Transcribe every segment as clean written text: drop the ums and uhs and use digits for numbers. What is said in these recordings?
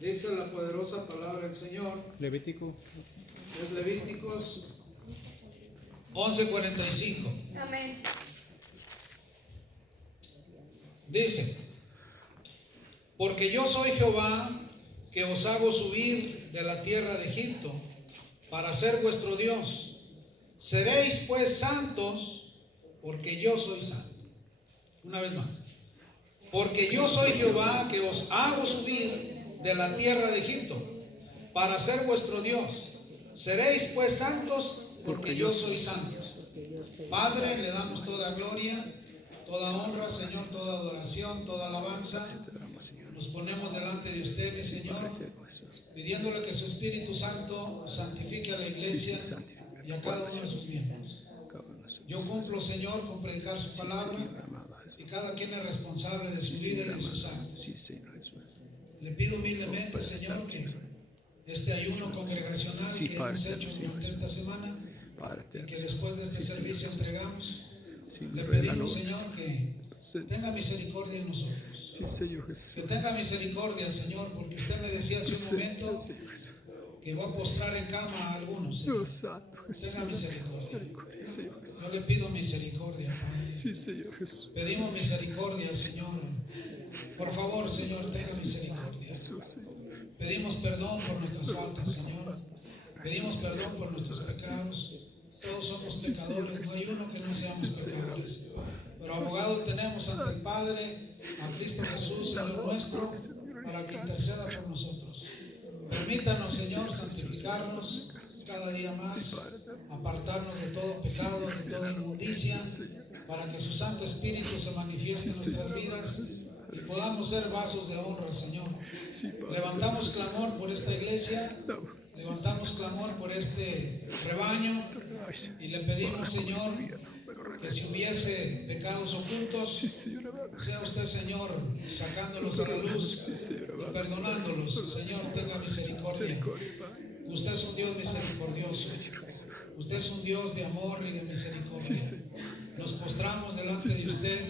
Dice la poderosa palabra del Señor. Levítico. Es Levíticos 11:45. Amén. Dice: porque yo soy Jehová, que os hago subir de la tierra de Egipto para ser vuestro Dios. Seréis pues santos, porque yo soy santo. Una vez más. Porque yo soy Jehová, que os hago subir de la tierra de Egipto para ser vuestro Dios. Seréis pues santos, porque yo soy santo. Padre, le damos toda gloria, toda honra, Señor, toda adoración, toda alabanza. Nos ponemos delante de usted, mi Señor, pidiéndole que su Espíritu Santo santifique a la iglesia y a cada uno de sus miembros. Yo cumplo, Señor, con predicar su palabra, y cada quien es responsable de su vida y de sus actos. Le pido humildemente, Señor, que este ayuno congregacional que hemos hecho durante esta semana y que después de este servicio entregamos, le pedimos, Señor, que tenga misericordia en nosotros. Que tenga misericordia, Señor, porque usted me decía hace un momento que va a postrar en cama a algunos, Señor. Tenga misericordia. Yo le pido misericordia, Padre. Pedimos misericordia, Señor. Por favor, Señor, tenga misericordia. Pedimos perdón por nuestras faltas, Señor. Pedimos perdón por nuestros pecados. Todos somos pecadores, no hay uno que no seamos pecadores. Pero abogado tenemos ante el Padre, a Cristo Jesús, Señor nuestro, para que interceda por nosotros. Permítanos, Señor, santificarnos cada día más, apartarnos de todo pecado, de toda inmundicia, para que su Santo Espíritu se manifieste en nuestras vidas y podamos ser vasos de honra, Señor. Levantamos clamor por esta iglesia, levantamos clamor por este rebaño y le pedimos, Señor, que si hubiese pecados ocultos, sea usted, Señor, sacándolos a la luz y perdonándolos. Señor, tenga misericordia. Usted es un Dios misericordioso. Usted es un Dios de amor y de misericordia. Nos postramos delante de usted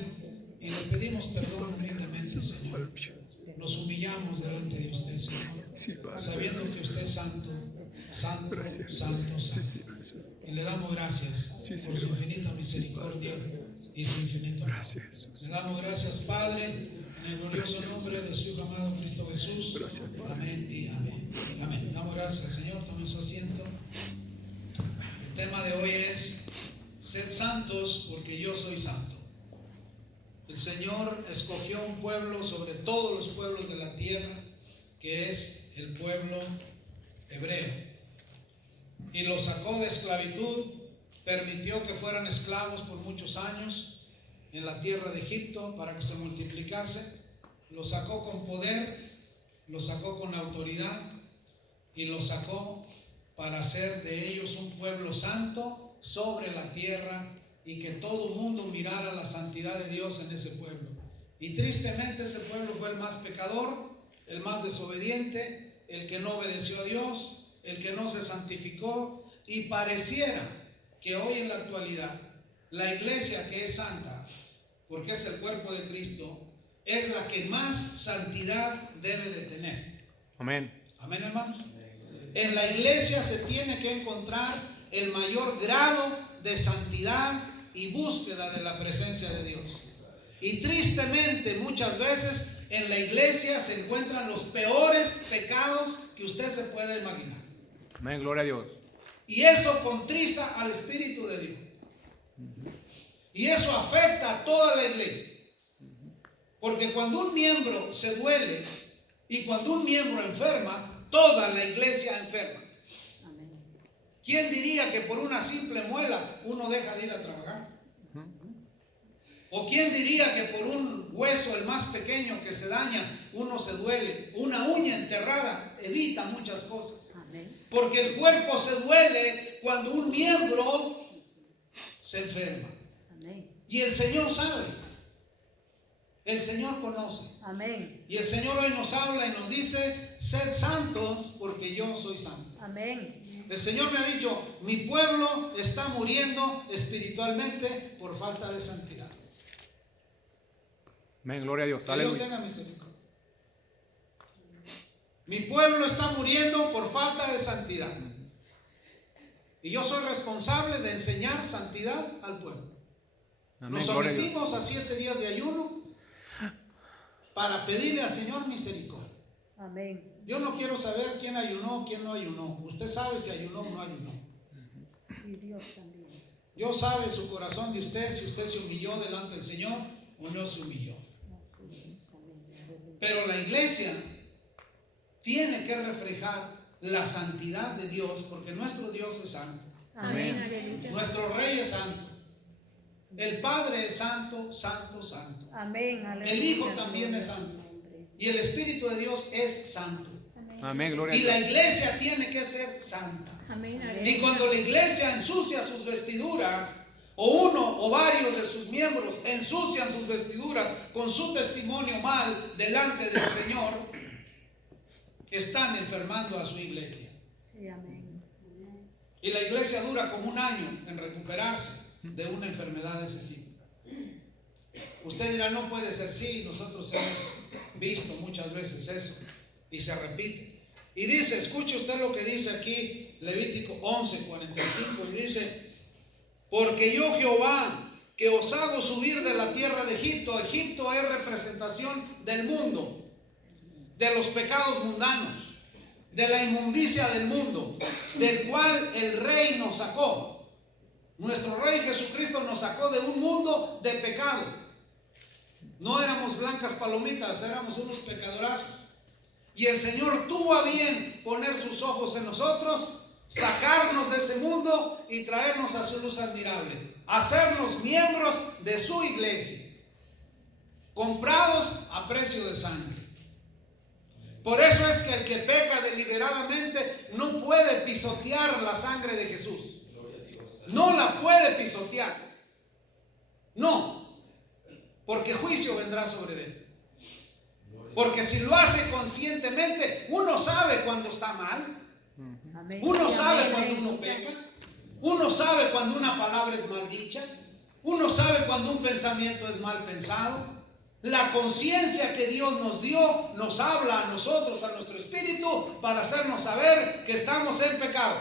y le pedimos perdón humildemente, Señor. Nos humillamos delante de usted, Señor, sabiendo que usted es santo, santo, santo, santo. Y le damos gracias por su infinita misericordia y su infinito amor. Le damos gracias, Padre, en el glorioso nombre de su Hijo amado Cristo Jesús. Amén y amén. Amén. Damos gracias, Señor. Tome su asiento. El tema de hoy es: sed santos, porque yo soy santo. El Señor escogió un pueblo sobre todos los pueblos de la tierra, que es el pueblo hebreo, y los sacó de esclavitud. Permitió que fueran esclavos por muchos años en la tierra de Egipto para que se multiplicase. Los sacó con poder, los sacó con autoridad y los sacó para hacer de ellos un pueblo santo sobre la tierra, y que todo el mundo mirara la santidad de Dios en ese pueblo. Y tristemente ese pueblo fue el más pecador, el más desobediente, el que no obedeció a Dios, el que no se santificó. Y pareciera que hoy en la actualidad la iglesia, que es santa porque es el cuerpo de Cristo, es la que más santidad debe de tener. Amén. Amén, hermanos. En la iglesia se tiene que encontrar el mayor grado de santidad y búsqueda de la presencia de Dios. Y tristemente muchas veces en la iglesia se encuentran los peores pecados que usted se pueda imaginar. Amén, gloria a Dios. Y eso contrista al Espíritu de Dios. Y eso afecta a toda la iglesia. Porque cuando un miembro se duele y cuando un miembro enferma, toda la iglesia enferma. ¿Quién diría que por una simple muela uno deja de ir a trabajar? ¿O quién diría que por un hueso, el más pequeño, que se daña, uno se duele? Una uña enterrada evita muchas cosas. Porque el cuerpo se duele cuando un miembro se enferma. Y el Señor sabe. El Señor conoce. Amén. Y el Señor hoy nos habla y nos dice: sed santos, porque yo soy santo. Amén. El Señor me ha dicho: mi pueblo está muriendo espiritualmente por falta de santidad. Amén, gloria a Dios. Que Dios Aleluya. tenga misericordia. Mi pueblo está muriendo por falta de santidad. Y yo soy responsable de enseñar santidad al pueblo. Amén. Nos Gloria a Dios. sometimos a 7 días de ayuno para pedirle al Señor misericordia. Amén. Yo no quiero saber quién ayunó, quién no ayunó. Usted sabe si ayunó o no ayunó. Y Dios también. Dios sabe su corazón de usted, si usted se humilló delante del Señor o no se humilló. Pero la iglesia tiene que reflejar la santidad de Dios, porque nuestro Dios es santo. Amén. Amén. Nuestro Rey es santo. El Padre es santo, santo, santo. Amén. Aleluya. El Hijo también es santo. Y el Espíritu de Dios es santo. Amén. Gloria a Y Dios. la iglesia tiene que ser santa. Amén. Y cuando la iglesia ensucia sus vestiduras, o uno o varios de sus miembros ensucian sus vestiduras con su testimonio mal delante del Señor, están enfermando a su iglesia. Sí, amén. Y la iglesia dura como un año en recuperarse de una enfermedad de ese tipo. Usted dirá, no puede ser así. Nosotros hemos visto muchas veces eso y se repite. Y dice, escuche usted lo que dice aquí Levítico 11:45, y dice: porque yo Jehová, que os hago subir de la tierra de Egipto. Egipto es representación del mundo, de los pecados mundanos, de la inmundicia del mundo, del cual el Rey nos sacó. Nuestro Rey Jesucristo nos sacó de un mundo de pecado. No éramos blancas palomitas, éramos unos pecadorazos. Y el Señor tuvo a bien poner sus ojos en nosotros, sacarnos de ese mundo y traernos a su luz admirable, hacernos miembros de su iglesia, comprados a precio de sangre. Por eso es que el que peca deliberadamente no puede pisotear la sangre de Jesús. No la puede pisotear. No, porque juicio vendrá sobre él. Porque si lo hace conscientemente, uno sabe cuando está mal. Amén. Uno sabe Amén. cuando uno peca. Uno sabe cuando una palabra es mal dicha. Uno sabe cuando un pensamiento es mal pensado. La conciencia que Dios nos dio nos habla a nosotros, a nuestro espíritu, para hacernos saber que estamos en pecado.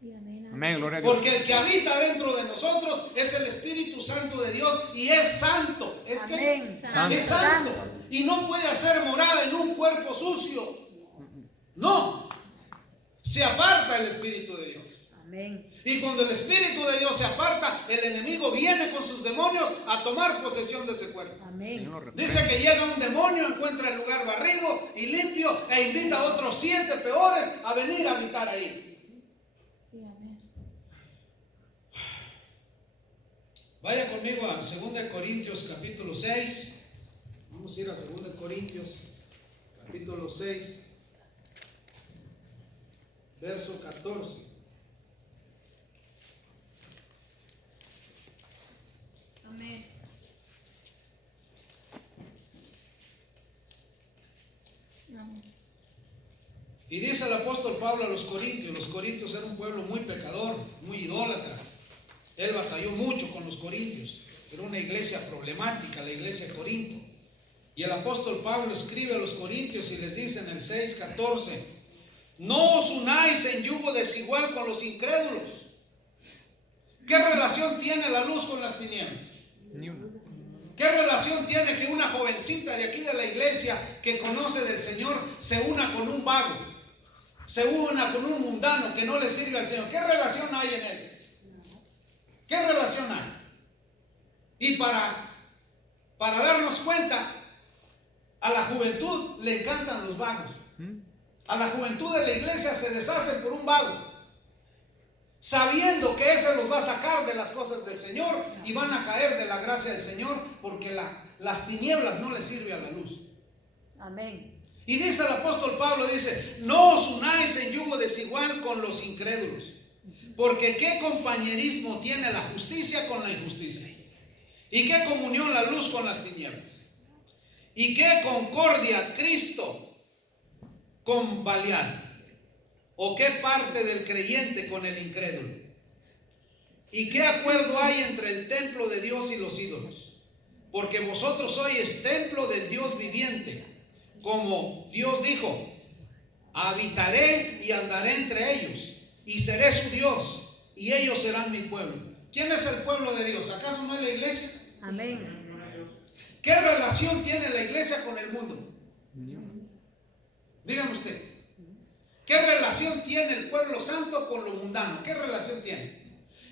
Sí, amén. Amén. Gloria a Dios. Porque el que habita dentro de nosotros es el Espíritu Santo de Dios y es santo. Es que Amén. Santo. es santo. Y no puede hacer morada en un cuerpo sucio. No. Se aparta el Espíritu de Dios. Amén. Y cuando el Espíritu de Dios se aparta, el enemigo viene con sus demonios a tomar posesión de ese cuerpo. Amén. Señor, nos reprende. Dice que llega un demonio, encuentra el lugar barrido y limpio e invita a otros 7 peores a venir a habitar ahí. Sí, amén. Vaya conmigo a 2 Corintios capítulo 6. Vamos a ir a 2 Corintios capítulo 6, verso 14. Amén. Amén. Y dice el apóstol Pablo a los corintios eran un pueblo muy pecador, muy idólatra. Él batalló mucho con los corintios. Era una iglesia problemática, la iglesia de Corinto. Y el apóstol Pablo escribe a los corintios y les dice en el 6:14: no os unáis en yugo desigual con los incrédulos. ¿Qué relación tiene la luz con las tinieblas? Ni una. ¿Qué relación tiene que una jovencita de aquí de la iglesia que conoce del Señor se una con un vago? Se una con un mundano que no le sirve al Señor. ¿Qué relación hay en eso? ¿Qué relación hay? Y para darnos cuenta, a la juventud le encantan los vagos. A la juventud de la iglesia se deshacen por un vago, sabiendo que ese los va a sacar de las cosas del Señor y van a caer de la gracia del Señor, porque las tinieblas no les sirve a la luz. Amén. Y dice el apóstol Pablo, dice: no os unáis en yugo desigual con los incrédulos, porque qué compañerismo tiene la justicia con la injusticia, y qué comunión la luz con las tinieblas, y qué concordia Cristo con Balial, o qué parte del creyente con el incrédulo, y qué acuerdo hay entre el templo de Dios y los ídolos, porque vosotros sois templo del Dios viviente, como Dios dijo: Habitaré y andaré entre ellos, y seré su Dios, y ellos serán mi pueblo. ¿Quién es el pueblo de Dios? ¿Acaso no es la iglesia? Amén. ¿Qué relación tiene la iglesia con el mundo? Dígame usted. ¿Qué relación tiene el pueblo santo con lo mundano? ¿Qué relación tiene?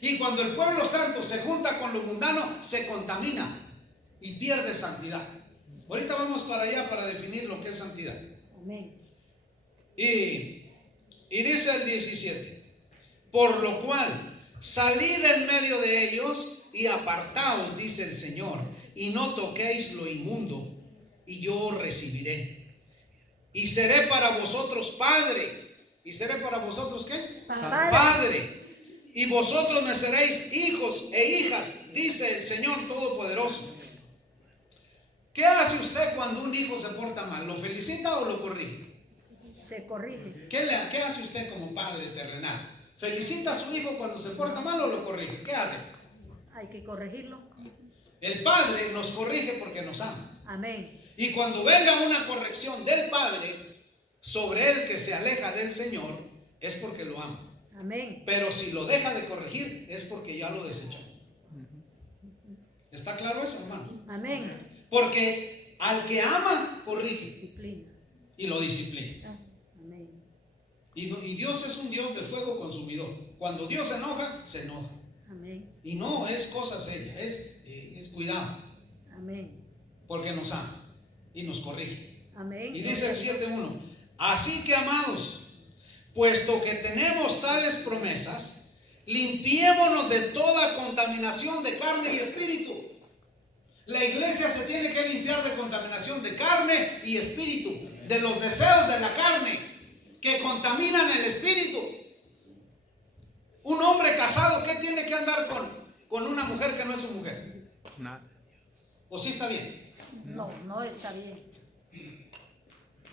Y cuando el pueblo santo se junta con lo mundano, se contamina y pierde santidad. Ahorita vamos para allá para definir lo que es santidad. Amén. Y dice el 17: por lo cual, salid en medio de ellos y apartaos, dice el Señor, y no toquéis lo inmundo, y yo os recibiré. Y seré para vosotros padre. ¿Y seré para vosotros qué? Padre. Y vosotros me seréis hijos e hijas, dice el Señor Todopoderoso. ¿Qué hace usted cuando un hijo se porta mal? ¿Lo felicita o lo corrige? Se corrige. ¿Qué hace usted como padre terrenal? ¿Felicita a su hijo cuando se porta mal o lo corrige? ¿Qué hace? Hay que corregirlo. El padre nos corrige porque nos ama. Amén. Y cuando venga una corrección del padre sobre el que se aleja del Señor, es porque lo ama. Amén. Pero si lo deja de corregir, es porque ya lo desechó. ¿Está claro eso, hermano? Amén. Porque al que ama, corrige Disciplina. y lo disciplina. Amén. Y Dios es un Dios de fuego consumidor. Cuando Dios se enoja, se enoja. Amén. Y no es cosa seria, es cuidado, Amén. porque nos ama y nos corrige. Amén. Y dice el 7:1: así que, amados, puesto que tenemos tales promesas, limpiémonos de toda contaminación de carne y espíritu. La iglesia se tiene que limpiar de contaminación de carne y espíritu, de los deseos de la carne que contaminan el espíritu. Un hombre casado, ¿qué tiene que andar con una mujer que no es su mujer? Nada. ¿O sí está bien? No, no está bien.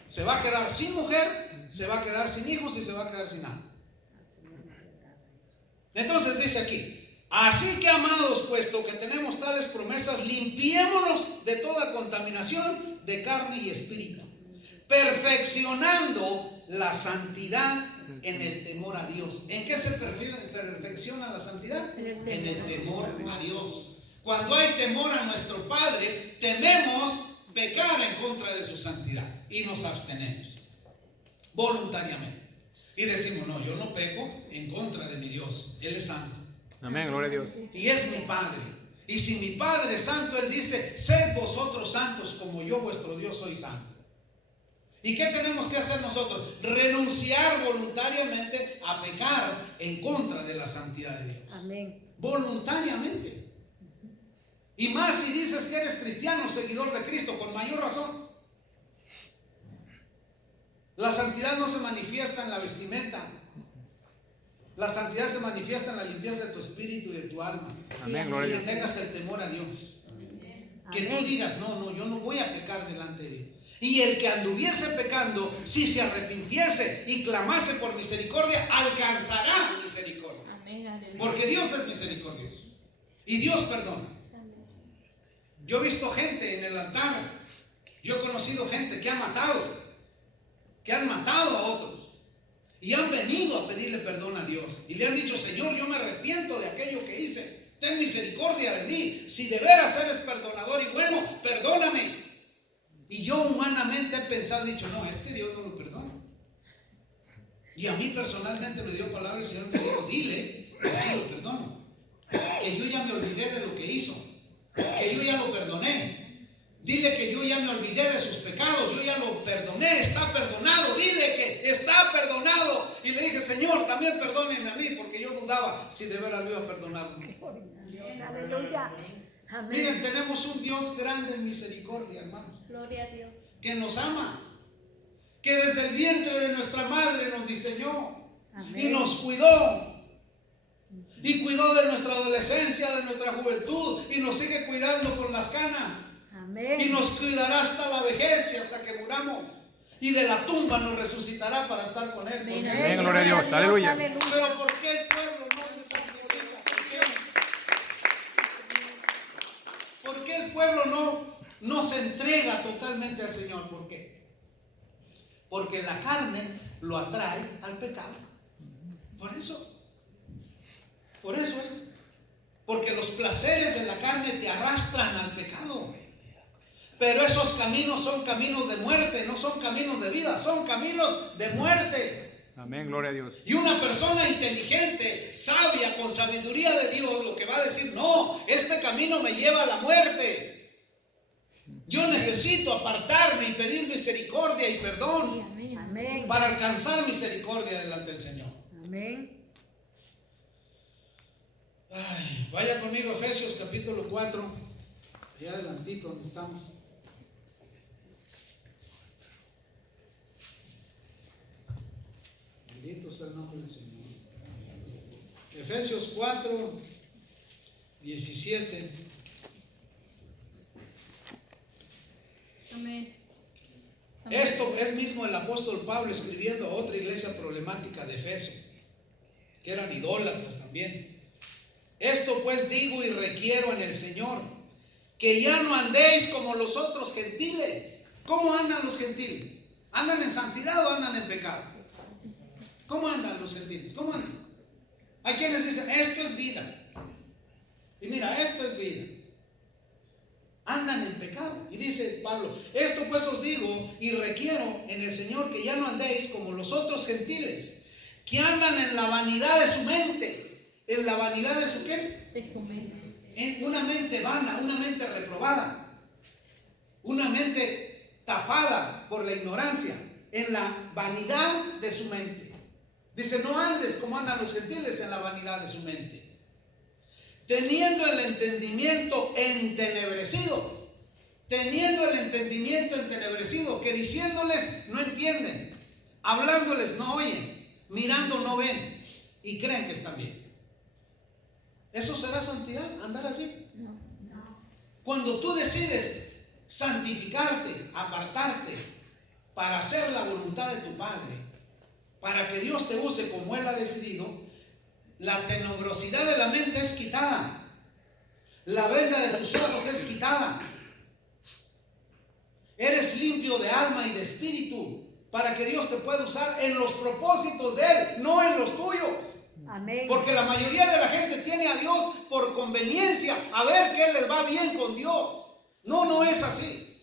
Se va a quedar sin mujer, se va a quedar sin hijos y se va a quedar sin nada. Entonces dice aquí: así que, amados, puesto que tenemos tales promesas, limpiémonos de toda contaminación de carne y espíritu, perfeccionando la santidad en el temor a Dios. ¿En qué se perfecciona la santidad? En el temor a Dios. Cuando hay temor a nuestro Padre, tememos pecar en contra de su santidad y nos abstenemos voluntariamente. Y decimos: no, yo no peco en contra de mi Dios, Él es santo. Amén, gloria a Dios. Y es mi Padre. Y si mi Padre es santo, Él dice: sed vosotros santos como yo vuestro Dios soy santo. ¿Y qué tenemos que hacer nosotros? Renunciar voluntariamente a pecar en contra de la santidad de Dios. Amén. Voluntariamente. Y más si dices que eres cristiano, seguidor de Cristo, con mayor razón. La santidad no se manifiesta en la vestimenta. La santidad se manifiesta en la limpieza de tu espíritu y de tu alma. Amén, Y gloria que a Dios. tengas el temor a Dios. Que tú Amén. digas: no, yo no voy a pecar delante de Dios. Y el que anduviese pecando, si se arrepintiese y clamase por misericordia, alcanzará misericordia. Amén, aleluya. Porque Dios es misericordioso. Y Dios perdona. Yo he visto gente en el altar. Yo he conocido gente que ha matado. Que han matado a otros. Y han venido a pedirle perdón a Dios. Y le han dicho: Señor, yo me arrepiento de aquello que hice. Ten misericordia de mí. Si de veras eres perdonador y bueno, perdóname. Y yo humanamente he pensado, dicho: no, este Dios no lo perdona. Y a mí personalmente me dio palabra el Señor, me dijo: dile que sí lo perdono. Que yo ya me olvidé de lo que hizo. Que yo ya lo perdoné. Dile que yo ya me olvidé de sus pecados. Yo ya lo perdoné. Está perdonado. Dile que está perdonado. Y le dije: Señor, también perdónenme a mí, porque yo dudaba si de veras lo iba a perdonar. Aleluya. Amén. Miren, tenemos un Dios grande en misericordia, hermanos, Gloria a Dios. que nos ama, que desde el vientre de nuestra madre nos diseñó y Amén. nos cuidó. Y cuidó de nuestra adolescencia, de nuestra juventud, y nos sigue cuidando con las canas. Amén. Y nos cuidará hasta la vejez y hasta que muramos. Y de la tumba nos resucitará para estar con Él. Amén. Porque- Amén, gloria a Dios. Aleluya. Pero ¿por qué el pueblo no se santifica? ¿Por qué el pueblo no se entrega totalmente al Señor? ¿Por qué? Porque la carne lo atrae al pecado. Por eso es. Porque los placeres de la carne te arrastran al pecado. Pero esos caminos son caminos de muerte, no son caminos de vida, son caminos de muerte. Amén, gloria a Dios. Y una persona inteligente, sabia, con sabiduría de Dios, lo que va a decir: no, este camino me lleva a la muerte. Yo necesito apartarme y pedir misericordia y Sí, perdón amén. Amén. para alcanzar misericordia delante del Señor. Amén. Ay, vaya conmigo a Efesios capítulo 4, allá adelantito donde estamos. Bendito sea el nombre del Señor. Efesios 4, 17. Amén. Esto es mismo el apóstol Pablo escribiendo a otra iglesia problemática de Efeso, que eran idólatras también. Esto pues digo y requiero en el Señor, que ya no andéis como los otros gentiles. ¿Cómo andan los gentiles? ¿Andan en santidad o andan en pecado? ¿Cómo andan los gentiles? ¿Cómo andan? Hay quienes dicen: esto es vida. Y mira, esto es vida. Andan en pecado. Y dice Pablo: esto pues os digo y requiero en el Señor, que ya no andéis como los otros gentiles, que andan en la vanidad de su mente. ¿En la vanidad de su qué? De su mente. En una mente vana, una mente reprobada, una mente tapada por la ignorancia, en la vanidad de su mente. Dice: no andes como andan los gentiles en la vanidad de su mente, teniendo el entendimiento entenebrecido. Teniendo el entendimiento entenebrecido, que diciéndoles no entienden, hablándoles no oyen, mirando no ven, y creen que están bien. ¿Eso será santidad? ¿Andar así? No. Cuando tú decides santificarte, apartarte para hacer la voluntad de tu Padre, para que Dios te use como Él ha decidido, la tenebrosidad de la mente es quitada, la venda de tus ojos es quitada, eres limpio de alma y de espíritu, para que Dios te pueda usar en los propósitos de Él, no en los tuyos. Amén. Porque la mayoría de la gente tiene a Dios por conveniencia, a ver qué les va bien con Dios. No, no es así.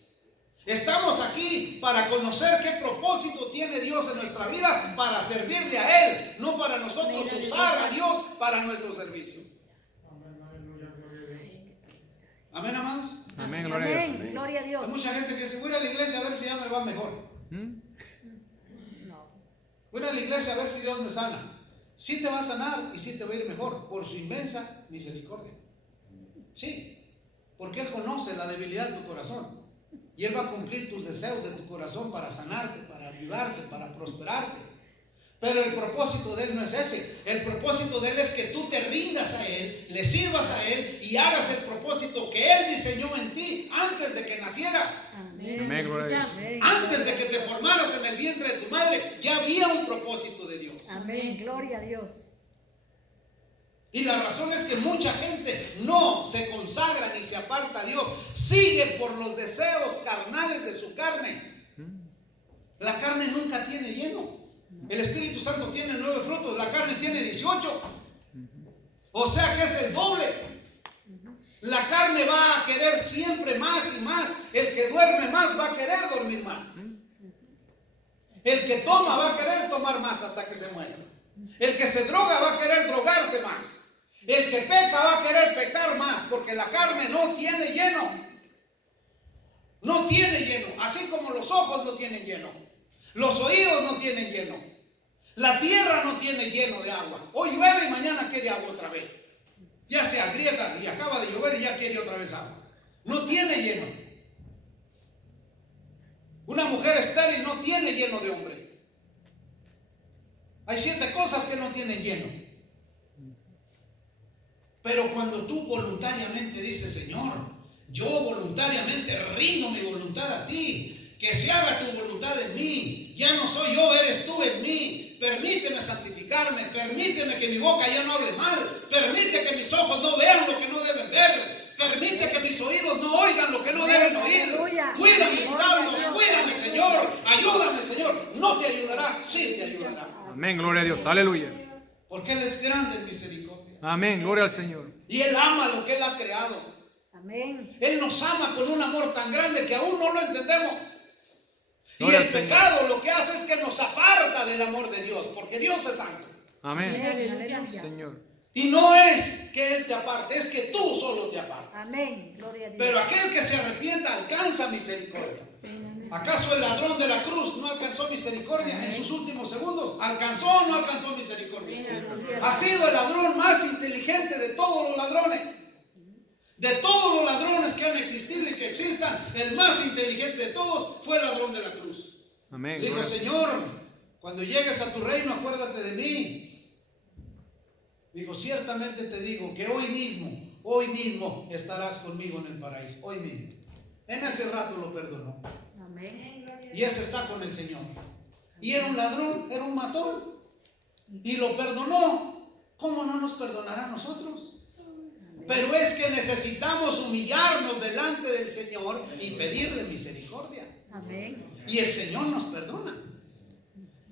Estamos aquí para conocer qué propósito tiene Dios en nuestra vida, para servirle a Él, no para nosotros usar a Dios para nuestro servicio. Amén, amados. Amén, gloria a Dios. Amén. Gloria a Dios. Hay mucha gente que se voy a ir a la iglesia a ver si ya me va mejor. ¿Mm? No. Voy a ir a la iglesia a ver si Dios me sana. Sí te va a sanar y sí te va a ir mejor por su inmensa misericordia. Sí, porque Él conoce la debilidad de tu corazón y Él va a cumplir tus deseos de tu corazón para sanarte, para ayudarte, para prosperarte. Pero el propósito de Él no es ese. El propósito de Él es que tú te rindas a Él, le sirvas a Él y hagas el propósito que Él diseñó en ti antes de que nacieras. Amén. Amén, gloria a Dios. Amén. Antes de que te formaras en el vientre de tu madre, ya había un propósito de Dios. Amén. Gloria a Dios. Y la razón es que mucha gente no se consagra ni se aparta a Dios. Sigue por los deseos carnales de su carne. La carne nunca tiene lleno. El Espíritu Santo tiene 9 frutos, la carne tiene 18. O sea que es el doble. La carne va a querer siempre más y más. El que duerme más va a querer dormir más. El que toma va a querer tomar más hasta que se muera. El que se droga va a querer drogarse más. El que peca va a querer pecar más, porque la carne no tiene lleno. No tiene lleno, así como los ojos no tienen lleno. Los oídos no tienen lleno. La tierra no tiene lleno de agua. Hoy llueve y mañana quiere agua otra vez. Ya se agrieta y acaba de llover y ya quiere otra vez agua. No tiene lleno. Una mujer estéril no tiene lleno de hombre. Hay 7 cosas que no tienen lleno. Pero cuando tú voluntariamente dices: Señor, yo voluntariamente rindo mi voluntad a ti, que se haga tu voluntad en mí, ya no soy yo, eres tú en mí, permíteme santificarme, permíteme que mi boca ya no hable mal, permite que mis ojos no vean lo que no deben ver, permite que mis oídos no oigan lo que no deben oír, Aleluya. cuida mis Gloria a labios, Dios. cuídame, Señor. Señor, ayúdame, Señor. No te ayudará, sí te ayudará. Amén, gloria a Dios, aleluya. Porque Él es grande en misericordia. Amén, gloria al Señor. Y Él ama lo que Él ha creado. Amén. Él nos ama con un amor tan grande que aún no lo entendemos. Y Gloria el al Señor. pecado lo que hace es que nos aparta del amor de Dios, porque Dios es santo. Amén, Aleluya. Señor. Y no es que Él te aparte, es que tú solo te apartas. Amén. Gloria a Dios. Pero aquel que se arrepienta alcanza misericordia. ¿Acaso el ladrón de la cruz no alcanzó misericordia en sus últimos segundos? ¿Alcanzó o no alcanzó misericordia? Ha sido el ladrón más inteligente de todos los ladrones. De todos los ladrones que han existido y que existan, el más inteligente de todos fue el ladrón de la cruz. Amén. Dijo, gloria al Señor, cuando llegues a tu reino, acuérdate de mí. Dijo, ciertamente te digo que hoy mismo estarás conmigo en el paraíso. Hoy mismo. En ese rato lo perdonó. Amén. Y ese está con el Señor. Y era un ladrón, era un matón. Y lo perdonó. ¿Cómo no nos perdonará a nosotros? Pero es que necesitamos humillarnos delante del Señor y pedirle misericordia. Amén. Y el Señor nos perdona.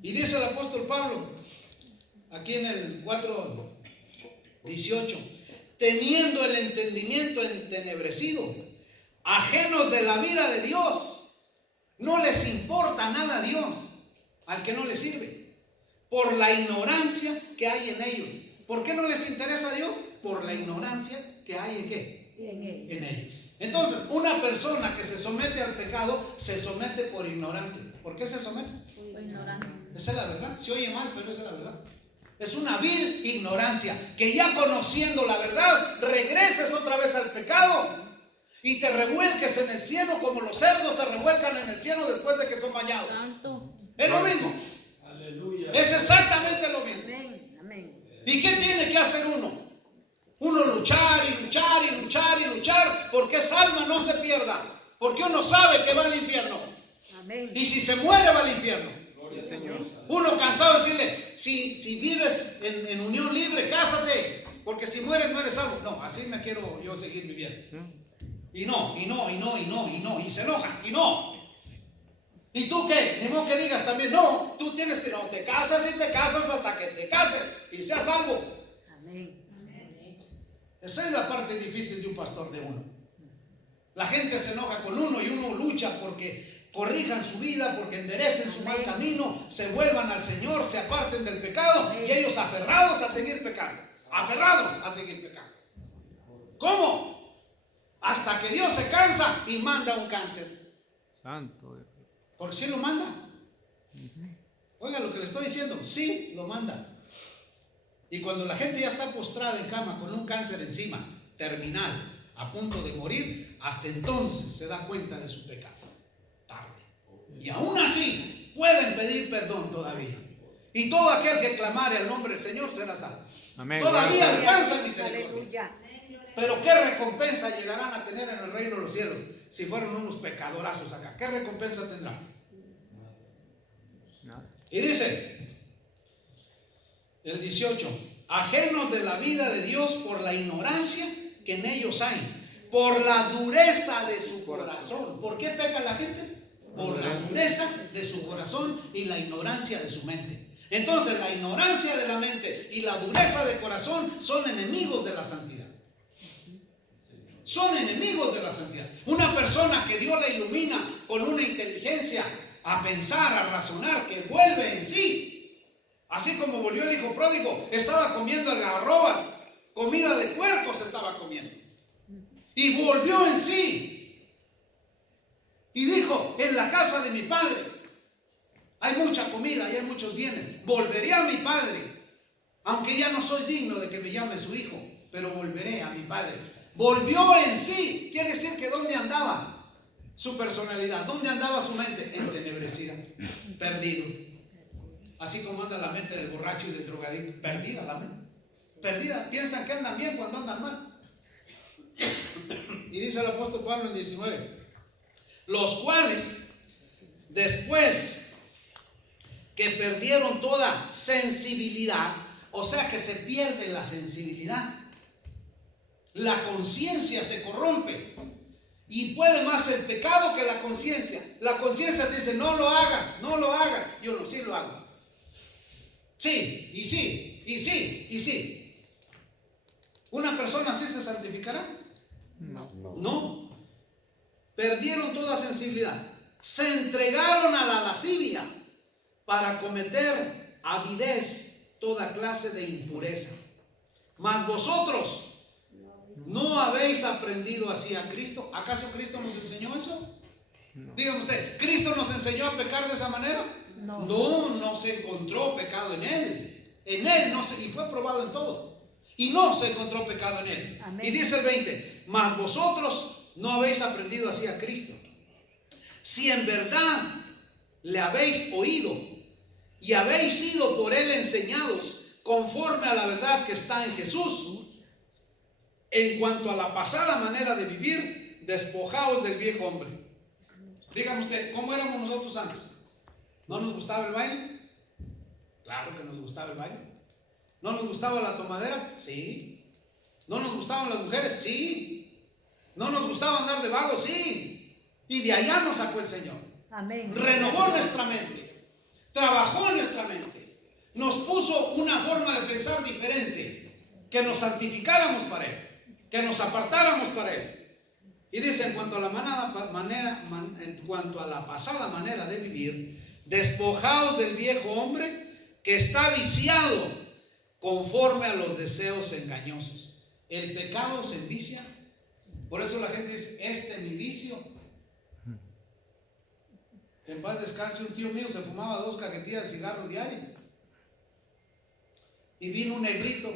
Y dice el apóstol Pablo, aquí en el 4:18, teniendo el entendimiento entenebrecido, ajenos de la vida de Dios, no les importa nada a Dios, al que no les sirve, por la ignorancia que hay en ellos. ¿Por qué no les interesa a Dios? Por la ignorancia que hay en qué? En él. En ellos. Entonces, una persona que se somete al pecado se somete por ignorante. ¿Por qué se somete? Por ignorante. Esa es la verdad. Se oye mal, pero esa es la verdad. Es una vil ignorancia. Que ya conociendo la verdad, regreses otra vez al pecado y te revuelques en el cielo como los cerdos se revuelcan en el cielo después de que son bañados. Santo. Es lo mismo. Es exactamente lo mismo. Amén. Amén. ¿Y qué tiene que hacer uno? Uno luchar y luchar y luchar y luchar porque esa alma no se pierda. Porque uno sabe que va al infierno. Amén. Y si se muere va al infierno. Gloria al Señor. Uno cansado de decirle, si vives en unión libre, cásate. Porque si mueres no eres salvo. No, así me quiero yo seguir viviendo. Y no. Y se enojan. Y no. ¿Y tú qué? Ni modo que digas también, no, tú tienes que no, te casas y te casas hasta que te cases y seas salvo. Amén. Esa es la parte difícil de un pastor de uno. La gente se enoja con uno y uno lucha porque corrijan su vida, porque enderecen su mal camino, se vuelvan al Señor, se aparten del pecado y ellos aferrados a seguir pecando. Aferrados a seguir pecando. ¿Cómo? Hasta que Dios se cansa y manda un cáncer. Santo Dios. Porque sí lo manda. Oiga lo que le estoy diciendo, sí lo manda. Y cuando la gente ya está postrada en cama con un cáncer encima, terminal, a punto de morir, hasta entonces se da cuenta de su pecado. Tarde. Y aún así pueden pedir perdón todavía. Y todo aquel que clamare al nombre del Señor será salvo. Amén. Todavía gloria al alcanza misericordia. Aleluya. Pero ¿qué recompensa llegarán a tener en el reino de los cielos si fueron unos pecadorazos acá? ¿Qué recompensa tendrán? Señor. Y dice el 18, ajenos de la vida de Dios por la ignorancia que en ellos hay, por la dureza de su corazón. ¿Por qué peca la gente? Por la dureza de su corazón y la ignorancia de su mente. Entonces la ignorancia de la mente y la dureza de corazón son enemigos de la santidad. Son enemigos de la santidad. Una persona que Dios la ilumina con una inteligencia a pensar, a razonar, que vuelve en sí. Así como volvió el hijo pródigo, estaba comiendo algarrobas, comida de puercos estaba comiendo. Y volvió en sí. Y dijo, en la casa de mi padre hay mucha comida y hay muchos bienes. Volveré a mi padre, aunque ya no soy digno de que me llame su hijo, pero volveré a mi padre. Volvió en sí. Quiere decir que ¿dónde andaba su personalidad? ¿Dónde andaba su mente? Entenebrecida, perdido. Así como anda la mente del borracho y del drogadicto, perdida la mente. Perdida. Piensan que andan bien cuando andan mal. Y dice el apóstol Pablo en 19, los cuales después que perdieron toda sensibilidad, o sea que se pierde la sensibilidad, la conciencia se corrompe Y puede más el pecado que la conciencia. La conciencia dice, no lo hagas, no lo hagas. Yo no, sí lo hago. Sí, y sí, y sí, y sí. ¿Una persona así se santificará? No. Perdieron toda sensibilidad. Se entregaron a la lascivia para cometer avidez, toda clase de impureza. Mas vosotros no habéis aprendido así a Cristo. ¿Acaso Cristo nos enseñó eso? Dígame usted, ¿Cristo nos enseñó a pecar de esa manera? No se encontró pecado en Él. En Él no se, y fue probado en todo. Y no se encontró pecado en Él. Amén. Y dice el 20, mas vosotros no habéis aprendido así a Cristo. Si en verdad le habéis oído y habéis sido por Él enseñados conforme a la verdad que está en Jesús, en cuanto a la pasada manera de vivir, despojaos del viejo hombre. Dígame usted, ¿cómo éramos nosotros antes? ¿No nos gustaba el baile? Claro que nos gustaba el baile. ¿No nos gustaba la tomadera? Sí. ¿No nos gustaban las mujeres? Sí. ¿No nos gustaba andar de vagos? Sí. Y de allá nos sacó el Señor. Amén. Renovó nuestra mente. Trabajó en nuestra mente. Nos puso una forma de pensar diferente. Que nos santificáramos para Él. Que nos apartáramos para Él. Y dice, en cuanto a la pasada manera de vivir, despojaos del viejo hombre que está viciado conforme a los deseos engañosos. El pecado se envicia. Por eso la gente dice, este es mi vicio. En paz descanse, un tío mío se fumaba 2 cajetillas de cigarro diarios. Y vino un negrito,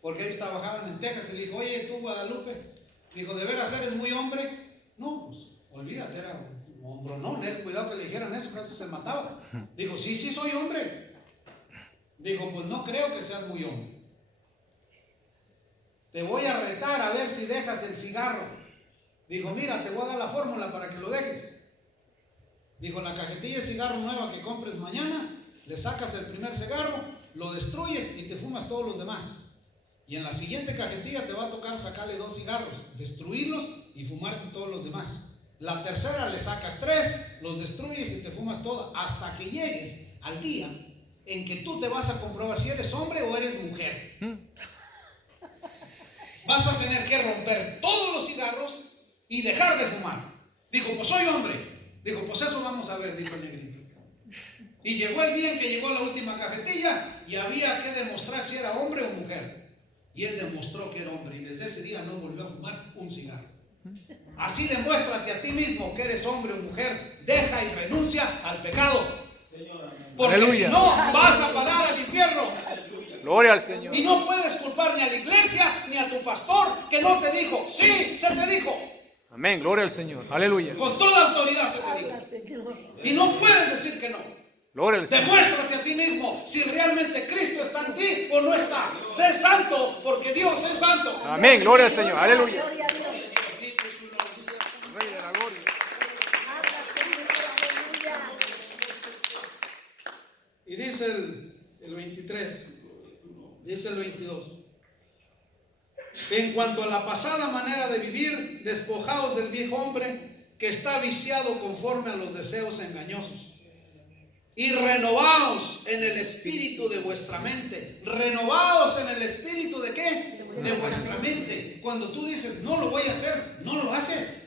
porque ellos trabajaban en Texas, y le dijo, oye, tú Guadalupe, dijo, ¿de veras eres muy hombre? No, pues olvídate, era un hombronón, cuidado que le dijeran eso, casi se mataba. Dijo, sí, soy hombre. Dijo, pues no creo que seas muy hombre. Te voy a retar a ver si dejas el cigarro. Dijo, mira, te voy a dar la fórmula para que lo dejes. Dijo, la cajetilla de cigarro nueva que compres mañana, le sacas el primer cigarro, lo destruyes y te fumas todos los demás. Y en la siguiente cajetilla te va a tocar sacarle 2 cigarros, destruirlos y fumarte todos los demás. La tercera le sacas 3, los destruyes y te fumas todo, hasta que llegues al día en que tú te vas a comprobar si eres hombre o eres mujer. Vas a tener que romper todos los cigarros y dejar de fumar. Dijo, pues soy hombre. Dijo, pues eso vamos a ver, dijo el negrito. Y llegó el día en que llegó la última cajetilla y había que demostrar si era hombre o mujer. Y él demostró que era hombre y desde ese día no volvió a fumar un cigarro. Así demuéstrate a ti mismo que eres hombre o mujer. Deja y renuncia al pecado. Porque Aleluya. si no, vas a parar al infierno. Gloria al Señor. Y no puedes culpar ni a la iglesia ni a tu pastor que no te dijo. Sí, se te dijo. Amén. Gloria al Señor. Aleluya. Con toda autoridad se te dijo. Y no puedes decir que no. Gloria al Señor. Demuéstrate a ti mismo si realmente Cristo está en ti o no está. Sé santo porque Dios es santo. Amén. Gloria al Señor. Aleluya. Gloria a Dios. Rey de la gloria. Habla, Señor, aleluya. Y dice el 23, dice el 22. En cuanto a la pasada manera de vivir, despojaos del viejo hombre que está viciado conforme a los deseos engañosos. Y renovaos en el espíritu de vuestra mente. Renovaos en el espíritu de ¿qué? De vuestra mente. Cuando tú dices, no lo voy a hacer, no lo haces.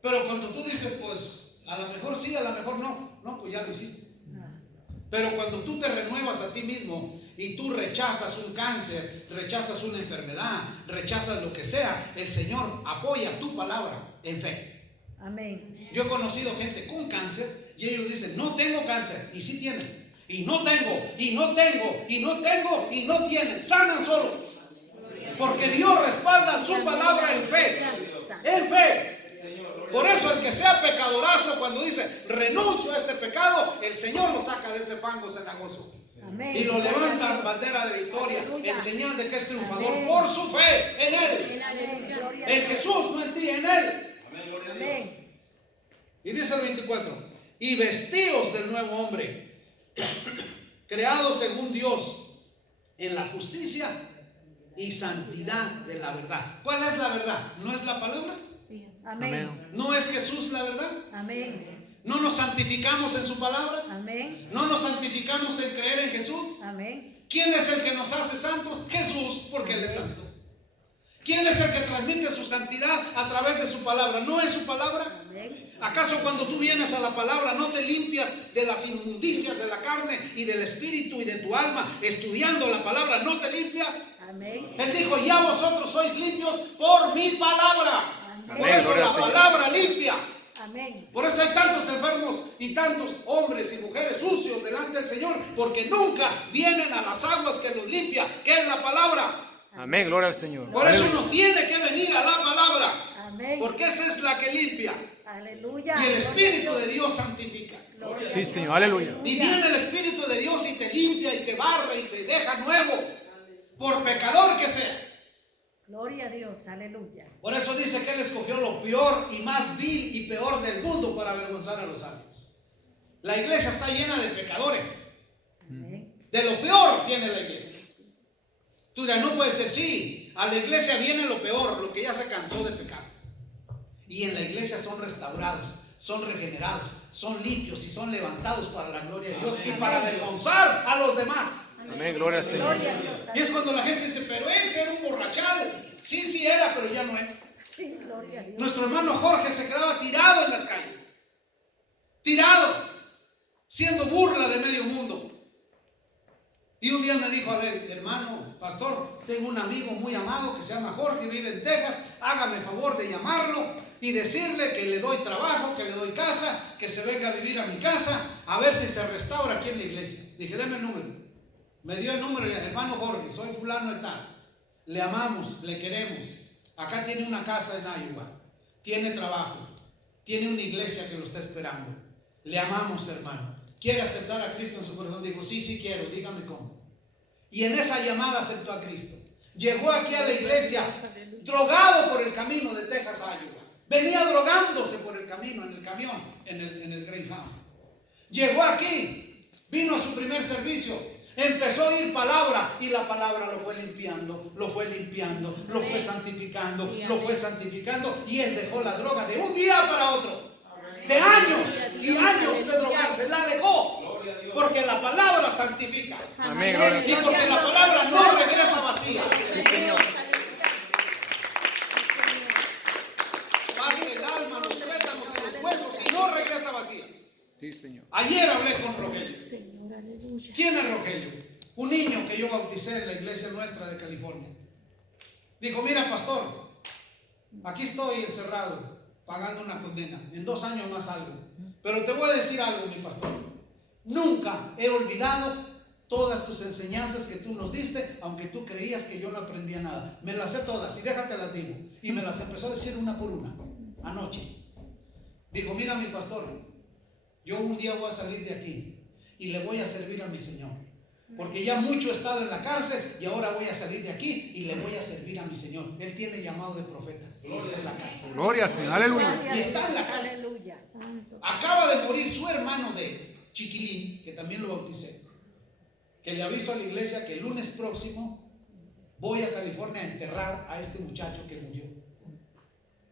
Pero cuando tú dices, pues, a lo mejor sí, a lo mejor no. No, pues ya lo hiciste. Pero cuando tú te renuevas a ti mismo y tú rechazas un cáncer, rechazas una enfermedad, rechazas lo que sea, el Señor apoya tu palabra en fe. Amén. Yo he conocido gente con cáncer y ellos dicen, no tengo cáncer, y sí tienen. Y no tengo, y no tengo, y no tengo, y no tienen. Sanan solo. Porque Dios respalda su palabra en fe. En fe. Por eso el que sea pecadorazo, cuando dice renuncio a este pecado, el Señor lo saca de ese fango cenagoso. Amén. Y lo levantan bandera de victoria, en señal de que es triunfador por su fe en Él. Amén. Gloria a En Dios. Jesús, no en ti, en Él. Amén. Y dice el 24, y vestíos del nuevo hombre, creado según Dios, en la justicia y santidad de la verdad. ¿Cuál es la verdad? ¿No es la palabra? Sí, Amén. ¿No es Jesús la verdad? Amén. ¿No nos santificamos en su palabra? Amén. ¿No nos santificamos en creer en Jesús? Amén. ¿Quién es el que nos hace santos? Jesús, porque Él es santo. ¿Quién es el que transmite su santidad a través de su palabra? ¿No es su palabra? Amén. ¿Acaso cuando tú vienes a la palabra no te limpias de las inmundicias de la carne y del espíritu y de tu alma estudiando la palabra? ¿No te limpias? Amén. Él dijo, ya vosotros sois limpios por mi palabra. Amén. Por eso Gloria la al Señor. palabra limpia. Amén. Por eso hay tantos enfermos y tantos hombres y mujeres sucios delante del Señor, porque nunca vienen a las aguas que los limpia, que es la palabra. Amén, gloria al Señor. Por eso Aleluya. uno tiene que venir a la palabra, Amén. porque esa es la que limpia. Aleluya. Y el Espíritu de Dios santifica. Gloria a Sí, Dios. Señor, aleluya. Y viene el Espíritu de Dios y te limpia y te barre y te deja nuevo, por pecador que seas. Gloria a Dios. Aleluya. Por eso dice que Él escogió lo peor y más vil y peor del mundo para avergonzar a los sabios. La iglesia está llena de pecadores. Amén. De lo peor tiene la iglesia. Tú dirás, no puede ser, sí. A la iglesia viene lo peor, lo que ya se cansó de pecar. Y en la iglesia son restaurados, son regenerados, son limpios y son levantados para la gloria de Dios y para avergonzar a los demás. Amén, gloria al Señor. Gloria a Dios. Y es cuando la gente dice, pero ese era un borrachal. Sí, sí era, pero ya no es. Sí, gloria a Dios. Nuestro hermano Jorge se quedaba tirado en las calles. Tirado, siendo burla de medio mundo. Y un día me dijo, a ver, hermano, pastor, tengo un amigo muy amado que se llama Jorge, vive en Texas, hágame favor de llamarlo y decirle que le doy trabajo, que le doy casa, que se venga a vivir a mi casa, a ver si se restaura aquí en la iglesia. Dije, deme el número. Me dio el número, hermano Jorge, soy fulano de tal. Le amamos, le queremos. Acá tiene una casa en Iowa, tiene trabajo, tiene una iglesia que lo está esperando. Le amamos, hermano. ¿Quiere aceptar a Cristo en su corazón? Digo, sí, sí quiero, dígame cómo. Y en esa llamada aceptó a Cristo. Llegó aquí a la iglesia drogado por el camino de Texas a Iowa. Venía drogándose por el camino, en el camión, en el Greyhound. Llegó aquí, vino a su primer servicio, empezó a oír palabra y la palabra lo fue limpiando, lo fue limpiando, lo fue santificando, lo fue santificando y él dejó la droga de un día para otro. De años y años de drogarse, la dejó. Porque la palabra santifica. Amén, gloria al Y Señor. porque la palabra no regresa vacía. Sí, Señor. Parte el alma, los tuétanos y los huesos y no regresa vacía. Sí, Señor. Ayer hablé con Rogelio. Señor, aleluya. ¿Quién es Rogelio? Un niño que yo bauticé en la iglesia nuestra de California. Dijo, mira pastor, aquí estoy encerrado, pagando una condena, en 2 años más algo. Pero te voy a decir algo, mi pastor. Nunca he olvidado todas tus enseñanzas que tú nos diste, aunque tú creías que yo no aprendía nada. Me las sé todas y déjate las digo. Y me las empezó a decir una por una, anoche. Dijo, mira mi pastor, yo un día voy a salir de aquí y le voy a servir a mi Señor. Porque ya mucho he estado en la cárcel y ahora voy a salir de aquí y le voy a servir a mi Señor. Él tiene llamado de profeta y está en la cárcel. Gloria al Señor. Aleluya. Gloria a Y está en la Dios. casa. Aleluya. Santo. Acaba de morir su hermano de Chiquilín, que también lo bauticé, que le aviso a la iglesia que el lunes próximo voy a California a enterrar a este muchacho que murió.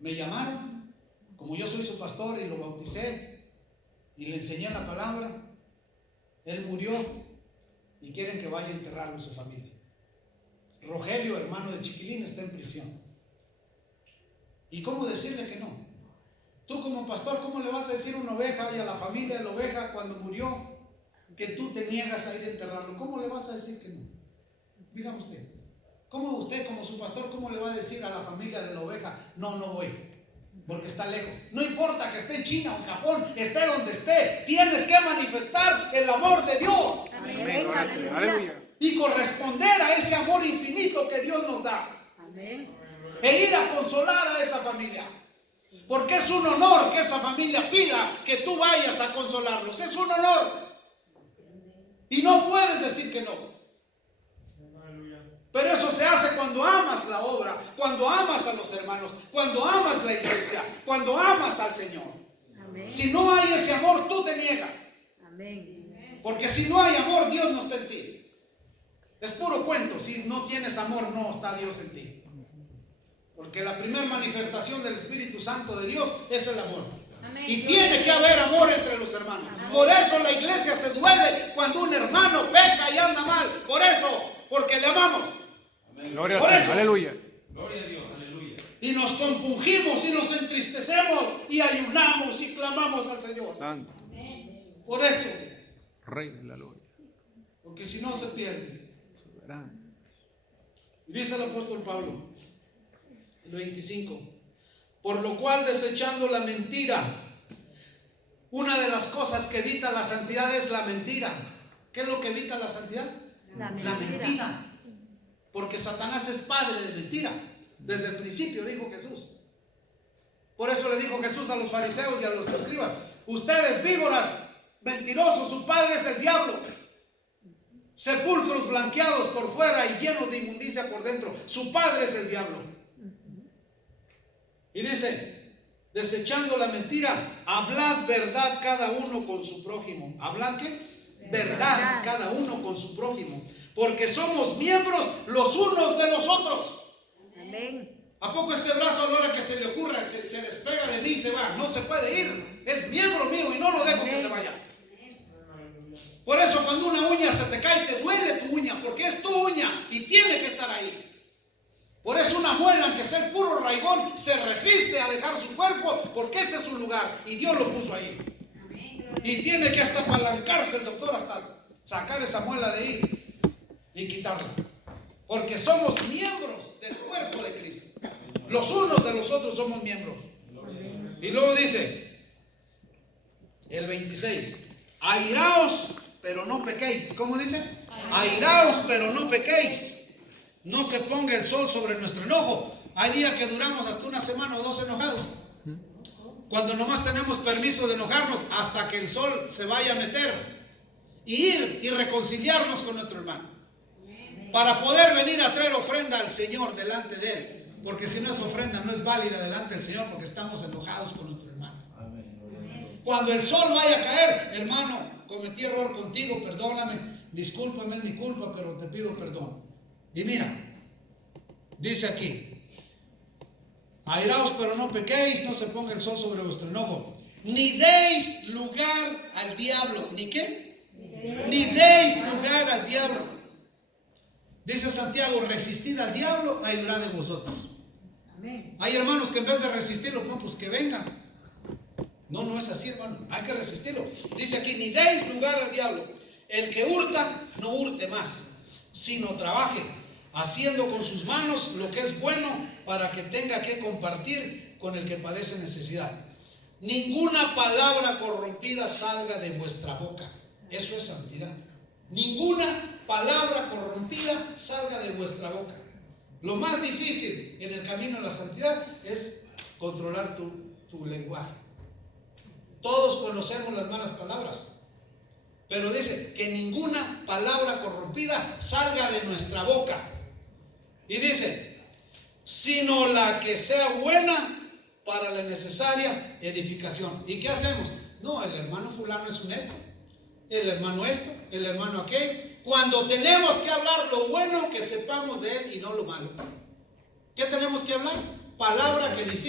Me llamaron, como yo soy su pastor y lo bauticé y le enseñé la palabra, él murió y quieren que vaya a enterrarlo su familia. Rogelio, hermano de Chiquilín, está en prisión. ¿Y cómo decirle que no? Tú como pastor, ¿cómo le vas a decir a una oveja y a la familia de la oveja cuando murió que tú te niegas a ir a enterrarlo? ¿Cómo le vas a decir que no? Dígame usted. ¿Cómo usted como su pastor, cómo le va a decir a la familia de la oveja, no, no voy, porque está lejos? No importa que esté en China o en Japón, esté donde esté, tienes que manifestar el amor de Dios Amén, gloria al Señor. Aleluya. y corresponder a ese amor infinito que Dios nos da. Amén. E ir a consolar a esa familia. Porque es un honor que esa familia pida que tú vayas a consolarlos. Es un honor. Y no puedes decir que no. Pero eso se hace cuando amas la obra, cuando amas a los hermanos, cuando amas la iglesia, cuando amas al Señor. Amén. Si no hay ese amor, tú te niegas. Amén. Porque si no hay amor, Dios no está en ti. Es puro cuento. Si no tienes amor, no está Dios en ti. Porque la primera manifestación del Espíritu Santo de Dios es el amor. Amén. Y tiene que haber amor entre los hermanos. Por eso la iglesia se duele cuando un hermano peca y anda mal. Por eso, porque le amamos. Gloria Por al eso. Señor. Aleluya. Gloria a Dios, aleluya. Y nos compungimos y nos entristecemos y ayunamos y clamamos al Señor. Santo. Por eso, Rey de la gloria. porque si no se pierde. Soberano. Y dice el apóstol Pablo, el 25, por lo cual desechando la mentira, una de las cosas que evita la santidad es la mentira. ¿Qué es lo que evita la santidad? La La mentira. Porque Satanás es padre de mentira. Desde el principio dijo Jesús. Por eso le dijo Jesús a los fariseos y a los escribas: ustedes víboras, mentirosos, su padre es el diablo. Sepulcros blanqueados por fuera y llenos de inmundicia por dentro. Su padre es el diablo. Y dice, desechando la mentira, hablad verdad cada uno con su prójimo. ¿Hablad qué? Verdad cada uno con su prójimo. Porque somos miembros los unos de los otros. Amén. ¿A poco este brazo a la hora que se le ocurra se despega de mí y se va? No se puede ir. Es miembro mío y no lo dejo que se vaya. Por eso cuando una uña se te cae, te duele tu uña, porque es tu uña y tiene que estar ahí. Por eso una muela, aunque sea el puro raigón, se resiste a dejar su cuerpo, porque ese es su lugar y Dios lo puso ahí. Y tiene que hasta apalancarse el doctor hasta sacar esa muela de ahí y quitarla. Porque somos miembros del cuerpo de Cristo. Los unos de los otros somos miembros. Y luego dice el 26, airaos pero no pequéis. ¿Cómo dice? Airaos pero no pequéis. No se ponga el sol sobre nuestro enojo. Hay días que duramos hasta una semana o dos enojados. Cuando nomás tenemos permiso de enojarnos hasta que el sol se vaya a meter. Y ir y reconciliarnos con nuestro hermano. Para poder venir a traer ofrenda al Señor delante de Él. Porque si no es ofrenda, no es válida delante del Señor, porque estamos enojados con nuestro hermano. Cuando el sol vaya a caer, hermano, cometí error contigo, perdóname, discúlpame, es mi culpa, pero te pido perdón. Y mira, dice aquí, airaos pero no pequéis, no se ponga el sol sobre vuestro enojo, ni deis lugar al diablo. ¿Ni qué? Ni deis lugar al diablo. Dice Santiago, resistid al diablo, ayudará de vosotros. Amén. Hay hermanos que en vez de resistirlo, no, pues que vengan. No, no es así, hermano, hay que resistirlo. Dice aquí, ni deis lugar al diablo. El que hurta, no hurte más, sino trabaje, haciendo con sus manos lo que es bueno, para que tenga que compartir con el que padece necesidad. Ninguna palabra corrompida salga de vuestra boca. Eso es santidad. Ninguna palabra corrompida salga de vuestra boca. Lo más difícil en el camino de la santidad es controlar tu lenguaje. Todos conocemos las malas palabras, pero dice que ninguna palabra corrompida salga de nuestra boca. Y dice, sino la que sea buena para la necesaria edificación. ¿Y qué hacemos? No, el hermano fulano es un esto, el hermano esto, el hermano aquel. Cuando tenemos que hablar lo bueno, que sepamos de él y no lo malo. ¿Qué tenemos que hablar? Palabra que edifica.